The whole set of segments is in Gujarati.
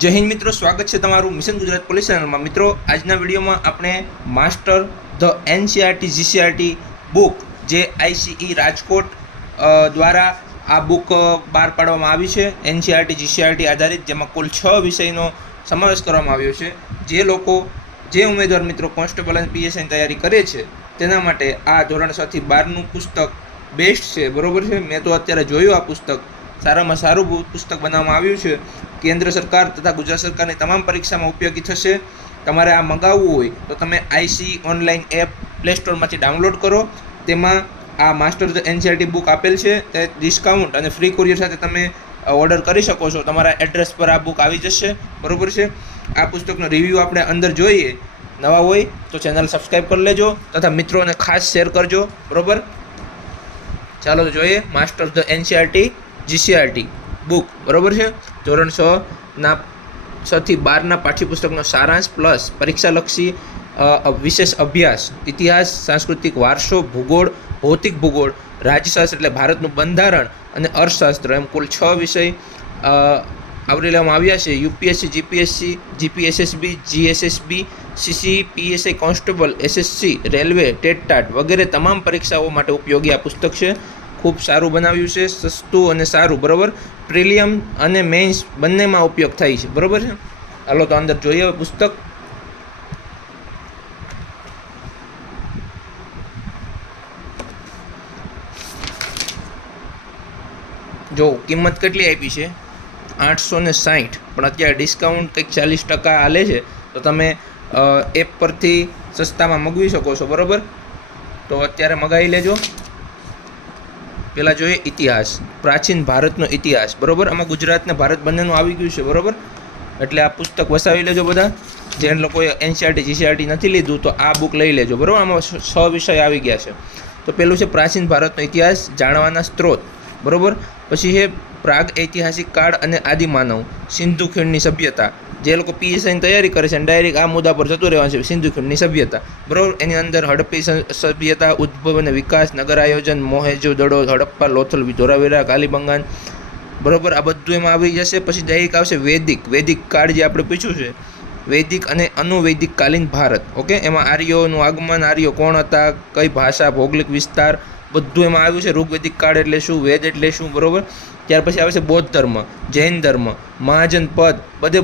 જય હિન્દ મિત્રો, સ્વાગત છે તમારું મિશન ગુજરાત પોલીસ ચેનલમાં। મિત્રો, આજના વિડીયોમાં આપણે master the NCERT GCRT book જે આઈસીઈ રાજકોટ દ્વારા આ બુક બહાર પાડવામાં આવી છે એનસીઆરટી જીસીઆરટી આધારિત, જેમાં કુલ 6 વિષયનો સમાવેશ કરવામાં આવ્યો છે। જે ઉમેદવાર મિત્રો કોન્સ્ટેબલ અને પીએસઆઈની તૈયારી કરે છે તેના માટે આ ધોરણ 6 થી 12નું પુસ્તક બેસ્ટ છે, બરોબર છે। મેં તો અત્યારે જોયું આ પુસ્તક સારામાં સારું પુસ્તક બનાવવામાં આવ્યું છે। કેન્દ્ર સરકાર તથા ગુજરાત સરકારની તમામ પરીક્ષામાં ઉપયોગી થશે। તમારે આ મંગાવવું હોય તો તમે આઈસી ઓનલાઈન એપ પ્લે સ્ટોરમાંથી ડાઉનલોડ કરો, તેમાં આ માસ્ટર ધ એનસીઆરટી બુક આપેલ છે, તે ડિસ્કાઉન્ટ અને ફ્રી કુરિયર સાથે તમે ઓર્ડર કરી શકો છો। તમારા એડ્રેસ પર આ બુક આવી જશે, બરોબર છે। આ પુસ્તકનો રિવ્યૂ આપણે અંદર જોઈએ। નવા હોય તો ચેનલ સબસ્ક્રાઈબ કરી લેજો તથા મિત્રોને ખાસ શેર કરજો, બરોબર। ચાલો તો જોઈએ master the NCERT GCRT book, બરોબર છે। ધોરણ 6 થી 12ના પાઠ્યપુસ્તકનો સારાંશ પ્લસ પરીક્ષાલક્ષી વિશેષ અભ્યાસ, ઇતિહાસ, સાંસ્કૃતિક વારસો, ભૂગોળ, ભૌતિક ભૂગોળ, રાજ્યશાસ્ત્ર એટલે ભારતનું બંધારણ અને અર્થશાસ્ત્ર, એમ કુલ 6 વિષય આવરી લેવામાં આવ્યા છે। UPSC, GPSC, GPSSB, GSSB, CC, PSI, constable, SSC, railway, TET-TAT વગેરે તમામ પરીક્ષાઓ માટે ઉપયોગી આ પુસ્તક છે। ખૂબ સારું બનાવ્યું છે, સસ્તું અને સારું, બરાબર। પ્રિલિયમ અને મેઇન્સ બંનેમાં ઉપયોગ થાય છે, બરાબર છે। હાલો તો અંદર જોઈએ પુસ્તક। જો કિંમત કેટલી આપી છે, 860, પણ અત્યારે ડિસ્કાઉન્ટ કંઈક 40% હાલે છે, તો તમે એપ પરથી સસ્તામાં મગાવી શકો છો, બરાબર। તો અત્યારે મગાવી લેજો। પહેલાં જોઈએ ઇતિહાસ, પ્રાચીન ભારતનો ઇતિહાસ, બરાબર। આમાં ગુજરાત ને ભારત બંનેનું આવી ગયું છે, બરાબર। એટલે આ પુસ્તક વસાવી લેજો બધા। જે લોકોએ એનસીઆરટી જીસીઆરટી નથી લીધું તો આ બુક લઈ લેજો, બરાબર। આમાં 6 વિષય આવી ગયા છે। તો પહેલું છે પ્રાચીન ભારતનો ઇતિહાસ, જાણવાના સ્ત્રોત, બરાબર। પછી છે પ્રાગ ઐતિહાસિક કાળ અને આદિમાનવ, સિંધુ ખીણની સભ્યતા। જે લોકો પીએસઆઈની તૈયારી કરે છે અને ડાયરેક્ટ આ મુદ્દા પર જતું રહેવાનું છે, સિંધુ ખીણની સભ્યતા, બરાબર। એની અંદર હડપ્પી સભ્યતા, ઉદ્ભવ અને વિકાસ, નગર આયોજન, મોહેજો-દડો, હડપ્પા, લોથલ, ધોરાવીરા, કાલીબંગાન, બરાબર। આ બધું એમાં આવી જશે। પછી ડાયરેક્ટ આવશે વૈદિક કાળ, જે આપણે પૂછ્યું છે, વૈદિક અને અનુવૈદિક કાલીન ભારત, ઓકે। એમાં આર્યોનું આગમન, આર્યો કોણ હતા, કઈ ભાષા, ભૌગોલિક વિસ્તાર, બધું એમાં આવ્યું છે। ઋગ્વૈદિક કાળ એટલે શું, વેદ એટલે શું, બરાબર। ત્યાર પછી આવે છે બૌદ્ધ ધર્મ, જૈન ધર્મ, મહાજન પદ,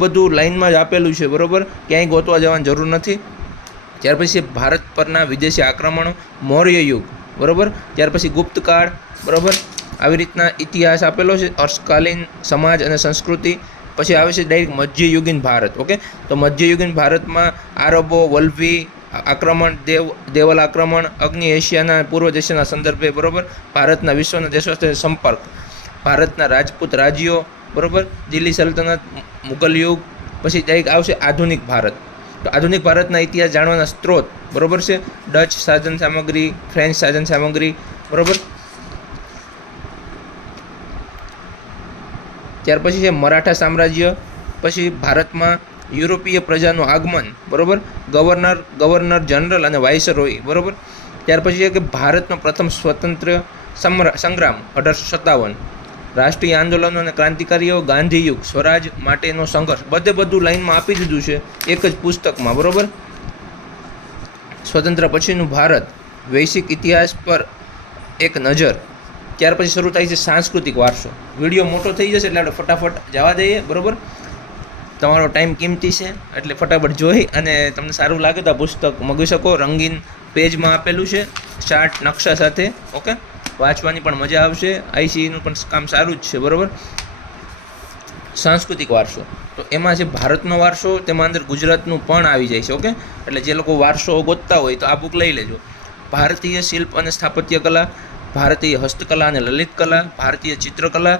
બધું લાઇનમાં જ આપેલું છે, બરાબર। ક્યાંય ગોતવા જવાની જરૂર નથી। ત્યાર પછી ભારત પરના વિદેશી આક્રમણો, મૌર્ય યુગ, બરાબર। ત્યાર પછી ગુપ્તકાળ, બરાબર। આવી રીતના ઇતિહાસ આપેલો છે, અર્થકાલીન સમાજ અને સંસ્કૃતિ। પછી આવે છે ડાયરેક્ટ મધ્યયુગીન ભારત, ઓકે। તો મધ્યયુગીન ભારતમાં આરબો, વલ્લભી આક્રમણ, દેવલ આક્રમણ, અગ્નિ એશિયાના પૂર્વ એશિયાના સંદર્ભે, બરાબર। ભારતના વિશ્વના દેશો સાથે સંપર્ક, ભારતના રાજપૂત રાજ્યો, બરાબર। દિલ્હી સલ્તનત, મુગલ યુગ। પછી ડાયરેક્ટ આવશે આધુનિક ભારત। તો આધુનિક ભારતના ઇતિહાસ જાણવાના સ્ત્રોત, બરાબર છે, ડચ સાધન સામગ્રી, ફ્રેન્ચ સાધન સામગ્રી, બરાબર। ત્યાર પછી છે મરાઠા સામ્રાજ્ય। પછી ભારતમાં યુરોપીય પ્રજાનું આગમન, બરાબર। ગવર્નર જનરલ અને વાઇસરોય, બરાબર। ત્યાર પછી છે કે ભારતનો પ્રથમ સ્વતંત્ર સંગ્રામ 1857, રાષ્ટ્રીય આંદોલનો અને ક્રાંતિકારીઓ, ગાંધીયુગ, સ્વરાજ માટેનો સંઘર્ષ, બધું લાઇનમાં આપી દીધું છે એક જ પુસ્તકમાં, બરાબર। સ્વતંત્ર પછીનું ભારત, વૈશ્વિક ઇતિહાસ પર એક નજર। ત્યાર પછી શરૂ થાય છે સાંસ્કૃતિક વારસો। વિડીયો મોટો થઈ જશે એટલે આપણે ફટાફટ જવા દઈએ, બરાબર। તમારો ટાઈમ કિંમતી છે એટલે ફટાફટ જોઈ અને તમને સારું લાગે તો આ પુસ્તક મગાવી શકો। રંગીન પેજમાં આપેલું છે, ચાર્ટ નકશા સાથે, ઓકે। વાંચવાની પણ મજા આવશે। આઈસીઈનું પણ કામ સારું જ છે, બરાબર। સાંસ્કૃતિક વારસો, તો એમાં છે ભારતનો વારસો, તેમાં અંદર ગુજરાતનું પણ આવી જાય છે, ઓકે। એટલે જે લોકો વારસો ગોતતા હોય તો આ બુક લઈ લેજો। ભારતીય શિલ્પ અને સ્થાપત્ય કલા, ભારતીય હસ્તકલા અને લલિત કલા, ભારતીય ચિત્રકલા,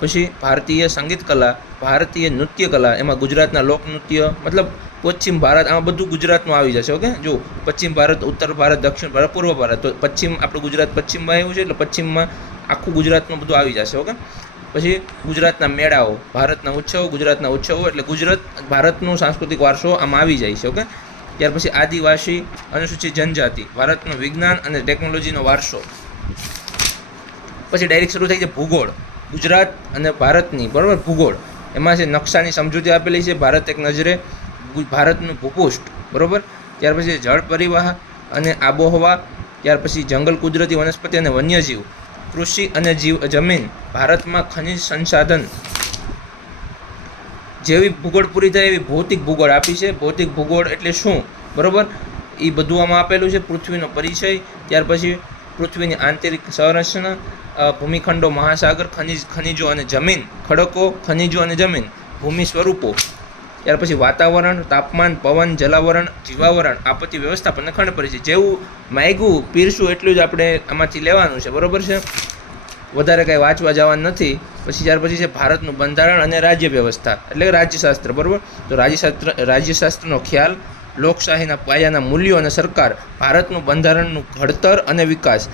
પછી ભારતીય સંગીત કલા, ભારતીય નૃત્ય કલા, એમાં ગુજરાતના લોકનૃત્ય, મતલબ પશ્ચિમ ભારત, આમાં બધું ગુજરાતનું આવી જશે, ઓકે। જો પશ્ચિમ ભારત, ઉત્તર ભારત, દક્ષિણ ભારત, પૂર્વ ભારત, તો પશ્ચિમ આપણું ગુજરાત પશ્ચિમમાં આવ્યું છે એટલે પશ્ચિમમાં આખું ગુજરાતનું બધું આવી જશે, ઓકે। પછી ગુજરાતના મેળાઓ, ભારતના ઉત્સવો, ગુજરાતના ઉત્સવો, એટલે ગુજરાત ભારતનું સાંસ્કૃતિક વારસો આમાં આવી જાય છે, ઓકે। ત્યાર પછી આદિવાસી, અનુસૂચિત જનજાતિ, ભારતનું વિજ્ઞાન અને ટેકનોલોજીનો વારસો। પછી ડાયરેક્ટ શરૂ થઈ છે ભૂગોળ, ગુજરાત અને ભારતની, બરાબર, ભૂગોળ। એમાં છે નકશાની સમજૂતી આપેલી છે, ભારત એક નજરે, ભારતનું ભૂપૃષ્ઠ, બરાબર. ત્યાર પછી જળ પરિવાહ અને આબોહવા, ત્યાર પછી જંગલ, કુદરતી વનસ્પતિ અને વન્યજીવ, કૃષિ અને જમીન, ભારતમાં ખનિજ સંસાધન, જેવી ભૂગોળ પૂરી થાય એવી ભૌતિક ભૂગોળ આપી છે. ભૌતિક ભૂગોળ એટલે શું, બરાબર, એ બધું આમાં આપેલું છે. પૃથ્વીનો પરિચય, ત્યાર પછી પૃથ્વીની આંતરિક સંરચના, ભૂમિખંડો, મહાસાગર, ખનિજો અને જમીન, ખડકો, ખનિજો અને જમીન, ભૂમિ સ્વરૂપો, ત્યાર પછી વાતાવરણ, તાપમાન, પવન, જલાવરણ, જીવાવરણ, આપત્તિ વ્યવસ્થાપન અને ખંડ પરિચય. જેવું માગ્યું પીરસું એટલું જ આપણે આમાંથી લેવાનું છે, બરાબર છે. વધારે કાંઈ વાંચવા જવાનું નથી. પછી ત્યાર પછી છે ભારતનું બંધારણ અને રાજ્ય વ્યવસ્થા એટલે રાજ્યશાસ્ત્ર, બરાબર. તો રાજ્યશાસ્ત્રનો ખ્યાલ, લોકશાહીના પાયાના મૂલ્યો અને સરકાર, ભારતનું બંધારણનું ઘડતર અને વિકાસ,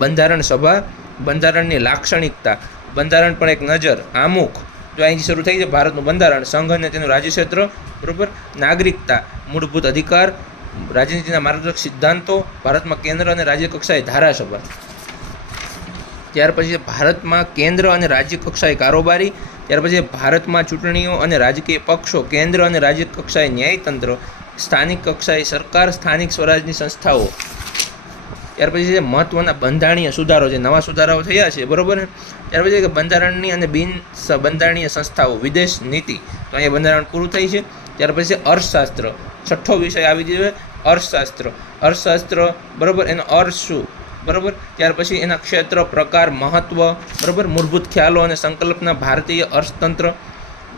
બંધારણ સભા, બંધારણની લાક્ષણિકતા, બંધારણ પર એક નજર, આમુખ, જો અહીંથી શરૂ થઈ છે ભારતનું બંધારણ, સંઘ અને તેનું રાજ્યક્ષેત્ર, બરાબર. નાગરિકતા, મૂળભૂત અધિકાર, રાજનીતિના માર્ગદર્શક સિદ્ધાંતો, ભારતમાં કેન્દ્ર અને રાજ્ય કક્ષાએ ધારાસભા. ત્યાર પછી ભારતમાં કેન્દ્ર અને રાજ્ય કક્ષાએ કારોબારી, ત્યાર પછી ભારતમાં ચૂંટણીઓ અને રાજકીય પક્ષો, કેન્દ્ર અને રાજ્ય કક્ષાએ ન્યાયતંત્ર, સ્થાનિક કક્ષાએ સરકાર, સ્થાનિક સ્વરાજની સંસ્થાઓ. ત્યાર પછી છે મહત્ત્વના બંધારણીય સુધારો, જે નવા સુધારાઓ થયા છે, બરાબર. ત્યાર પછી બંધારણની અને બિન બંધારણીય સંસ્થાઓ, વિદેશ નીતિ. તો અહીંયા બંધારણ પૂરું થઈ છે. ત્યાર પછી અર્થશાસ્ત્ર, છઠ્ઠો વિષય આવી ગયો અર્થશાસ્ત્ર. અર્થશાસ્ત્ર, બરાબર, એનો અર્થ શું, બરાબર. ત્યાર પછી એના ક્ષેત્ર, પ્રકાર, મહત્ત્વ, બરાબર, મૂળભૂત ખ્યાલો અને સંકલ્પના, ભારતીય અર્થતંત્ર,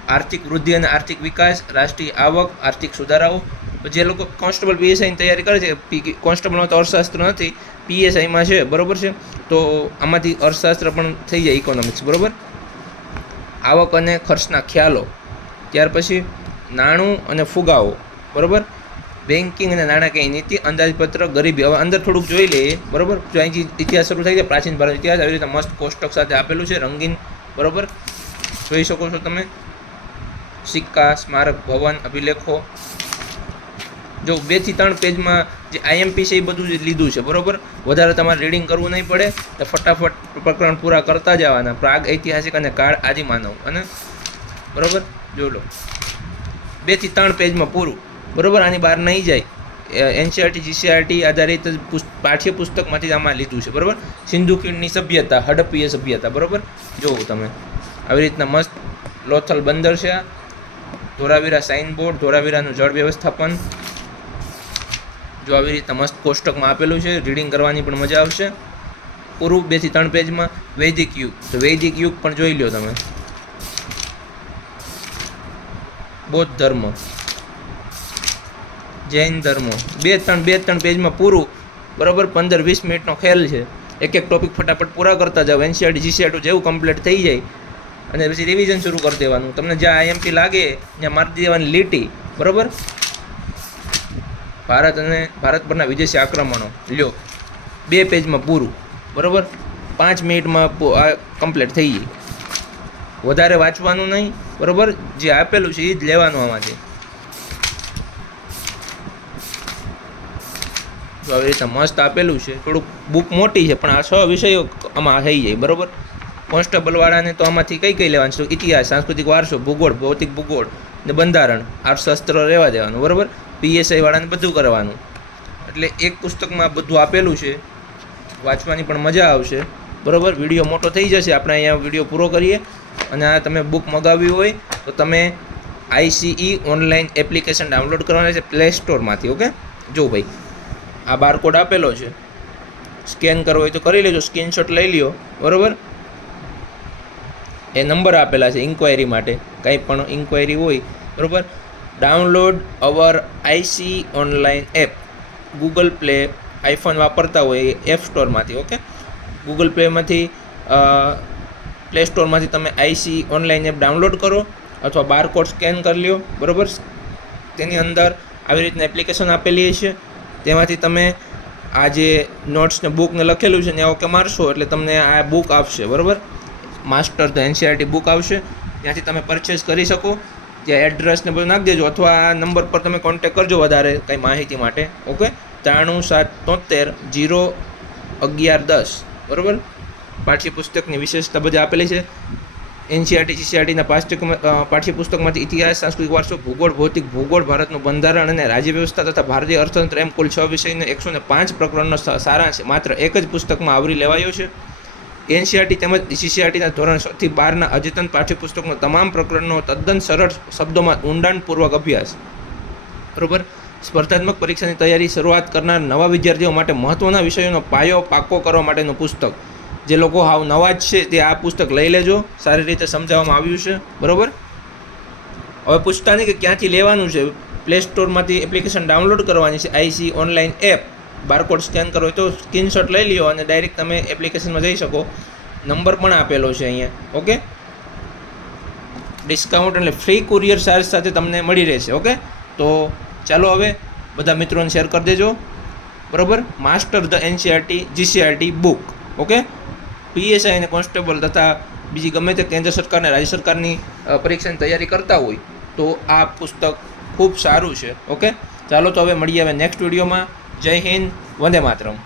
આર્થિક વૃદ્ધિ અને આર્થિક વિકાસ, રાષ્ટ્રીય આવક, આર્થિક સુધારાઓ. જે લોકો કોન્સ્ટેબલ પીએસઆઈની તૈયારી કરે છે, કોન્સ્ટેબલમાં તો અર્થશાસ્ત્ર નથી, પીએસઆઈમાં છે, બરાબર છે. તો આમાંથી અર્થશાસ્ત્ર પણ થઈ જાય, ઇકોનોમિક્સ, બરાબર. આવક અને ખર્ચના ખ્યાલો, ત્યાર પછી નાણું અને ફુગાવો, બરાબર. બેન્કિંગ અને નાણાકીય નીતિ, અંદાજપત્ર, ગરીબી. હવે અંદર થોડુંક જોઈ લઈએ, બરાબર. જો અહીંથી ઇતિહાસ શરૂ થઈ જાય, પ્રાચીન ભારત ઇતિહાસ, આવી રીતે મસ્ત કોષ્ટક સાથે આપેલું છે, રંગીન, બરાબર, જોઈ શકો છો તમે. સિક્કા, સ્મારક, ભવન, અભિલેખો. જો 2 થી 3 પેજમાં જે આઈએમપી છે એ બધું જ લીધું છે, બરાબર. વધારે તમારે રીડિંગ કરવું નહીં પડે, તો ફટાફટ પ્રકરણ પૂરા કરતા જવાના. પ્રાગ ઐતિહાસિક અને કાળ આદિમાનવ, અને બરાબર જોઈ લો 2 થી 3 પેજમાં પૂરું, બરાબર. આની બહાર નહીં જાય. એનસીઆરટી જીસીઆરટી આધારિત પાઠ્યપુસ્તકમાંથી આમાં લીધું છે, બરાબર. સિંધુ ખીણની સભ્યતા, હડપ્પીય સભ્યતા, બરાબર. જોવું તમે આવી રીતના મસ્ત લોથલ બંદર છે, ધોળાવીરા સાઇન બોર્ડ, ધોળાવીરાનું જળ વ્યવસ્થાપન. જો આવી રીતના મસ્ત કોષ્ટકમાં આપેલું છે, રીડિંગ કરવાની પણ મજા આવશે. પૂરું 2 થી 3 પેજમાં. વૈદિક યુગ, તો વૈદિક યુગ પણ જોઈ લો તમે. બૌદ્ધ ધર્મ, જૈન ધર્મો, 2-3 પેજમાં પૂરું, બરાબર. 15-20 મિનિટનો ખેલ છે. એક ટોપિક ફટાફટ પૂરા કરતા જાઓ. એનસીઆરટી જીસીઆરટી જેવું કમ્પ્લીટ થઈ જાય અને પછી રિવિઝન શરૂ કરી દેવાનું. તમને જ્યાં આઈએમપી લાગે ત્યાં મારી દેવાની લીટી, બરાબર. ભારત અને ભારત પરના વિદેશી આક્રમણો લ્યો, 2 પેજમાં પૂરું, બરાબર. 5 મિનિટમાં આ કમ્પ્લીટ થઈ જાય. વધારે વાંચવાનું નહીં, બરાબર. જે આપેલું છે એ જ લેવાનું આમાંથી. આવી રીતે મસ્ત આપેલું છે. થોડુંક બુક મોટી છે પણ આ 6 વિષયો આમાં થઈ જાય, બરાબર. કોન્સ્ટેબલવાળાને તો આમાંથી કઈ લેવાનું છે? ઇતિહાસ, સાંસ્કૃતિક વારસો, ભૂગોળ, ભૌતિક ભૂગોળ ને બંધારણ, અર્થશાસ્ત્ર રહેવા દેવાનું, બરાબર. પીએસઆઈ વાળાને બધું કરવાનું. એટલે એક પુસ્તકમાં બધું આપેલું છે, વાંચવાની પણ મજા આવશે, બરાબર. વિડીયો મોટો થઈ જશે, આપણે અહીંયા વિડીયો પૂરો કરીએ. અને આ તમે બુક મગાવી હોય તો તમે આઈસીઈ ઓનલાઈન એપ્લિકેશન ડાઉનલોડ કરવાની છે પ્લે સ્ટોરમાંથી. ઓકે, જો ભાઈ આ બારકોડ આપેલો છે, સ્કેન કરવો હોય તો કરી લેજો, સ્ક્રીનશોટ લઈ લ્યો, બરાબર. એ નંબર આપેલા છે ઇન્ક્વાયરી માટે, કંઈ પણ ઇન્ક્વાયરી હોય, બરાબર. Download our IC online app, Google Play, iPhone વાપરતા હોય એપ સ્ટોરમાંથી. ઓકે, ગૂગલ પ્લેમાંથી, પ્લે સ્ટોરમાંથી તમે આઈસી ઓનલાઈન એપ ડાઉનલોડ કરો અથવા બારકોડ સ્કેન કરી લ્યો, બરાબર. તેની અંદર આવી રીતના એપ્લિકેશન આપેલી છે, તેમાંથી તમે આ જે નોટ્સને બુકને લખેલું છે ને ઓકે મારશો એટલે તમને આ બુક આપશે, બરાબર. માસ્ટર ધ એનસીઆરટી બુક આવશે, ત્યાંથી તમે પરચેસ કરી શકો. ત્યાં એડ્રેસ ને બધું નાખી દેજો અથવા આ નંબર પર તમે કોન્ટેક કરજો વધારે કંઈ માહિતી માટે. ઓકે, 9373701110, બરાબર. પાઠ્યપુસ્તકની વિશેષતા બધી આપેલી છે. એનસીઆરટી જીસીઆરટીના પાઠ્યપુસ્તકમાંથી ઇતિહાસ, સાંસ્કૃતિક વારસો, ભૂગોળ, ભૌતિક ભૂગોળ, ભારતનું બંધારણ અને રાજ્ય વ્યવસ્થા તથા ભારતીય અર્થતંત્ર એમ કુલ 6 વિષયનો 105 પ્રકરણનો સારાંશ માત્ર એક જ પુસ્તકમાં આવરી લેવાયો છે. એનસીઆરટી તેમજ જીસીઆરટીના ધોરણ 6 થી 12ના અદ્યતન પાઠ્યપુસ્તકનો તમામ પ્રકરણનો તદ્દન સરળ શબ્દોમાં ઊંડાણપૂર્વક અભ્યાસ. બરોબર. સ્પર્ધાત્મક પરીક્ષાની તૈયારી શરૂઆત કરનાર નવા વિદ્યાર્થીઓ માટે મહત્ત્વના વિષયોનો પાયો પાકો કરવા માટેનું પુસ્તક. જે લોકો હાવ નવા જ છે તે આ પુસ્તક લઈ લેજો, સારી રીતે સમજાવવામાં આવ્યું છે. બરાબર. હવે પૂછતા નહીં કે ક્યાંથી લેવાનું છે. પ્લે સ્ટોરમાંથી એપ્લિકેશન ડાઉનલોડ કરવાની છે, IC online app. Barcode scan કરો તો સ્ક્રીનશોટ લઈ લ્યો અને ડાયરેક્ટ તમે એપ્લિકેશનમાં જઈ શકો. નંબર પણ આપેલો છે અહીંયા. ઓકે. ડિસ્કાઉન્ટ એટલે ફ્રી કુરિયર ચાર્જ સાથે તમને મળી રહેશે. ઓકે. તો ચાલો હવે બધા મિત્રોને શેર કરી દેજો. બરાબર. Master the NCERT GCRT book. Okay. PSI અને કોન્સ્ટેબલ તથા બીજી ગમે તે કેન્દ્ર સરકાર અને રાજ્ય સરકારની પરીક્ષાની તૈયારી કરતા હોય તો આ પુસ્તક ખૂબ સારું છે. ઓકે. ચાલો તો હવે મળીએ હવે નેક્સ્ટ વિડીયોમાં. જય હિન્દ, વંદે માતરમ.